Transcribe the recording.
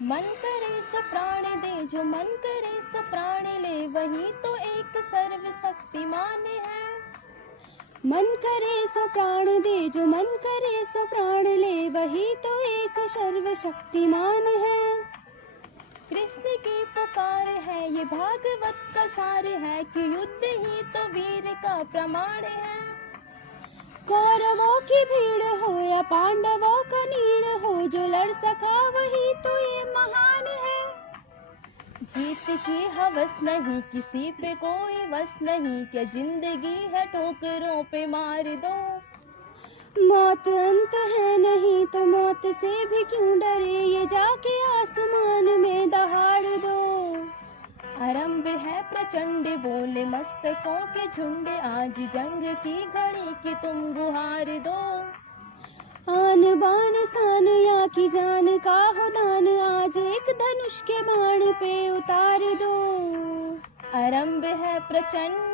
मन करे सो प्राण दे, जो मन करे सो प्राण ले, वही तो एक सर्वशक्तिमान है। मन करे सो प्राण दे, जो मन करे सो प्राण ले, वही तो एक सर्वशक्तिमान है। कृष्ण की पुकार है, ये भागवत का सार है, कि युद्ध ही तो वीर का प्रमाण है। कौरवों की भीड़ हो या पांडवों का नीड़ हो, जो लड़ सका वही तो ये महान है। जीत की हवस नहीं, किसी पे कोई वस नहीं, क्या जिंदगी है ठोकरों पे मार दो। मौत अंत है नहीं तो मौत से भी क्यों डरे, ये जाके आसमान में दहाड़ दो। आरंभ है प्रचंड, बोले मस्तकों के झुंड, आज जंग की घड़ी की तुम गुहार दो। आन बान शान या की जान का हो दान, आज एक धनुष के बाण पे उतार दो। आरंभ है प्रचंड,